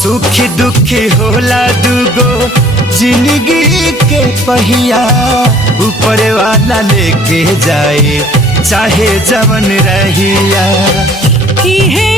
सुखी दुखी होला दुगो जिंदगी के पहिया, ऊपर वाला लेके जाए चाहे जवन रहिया। की है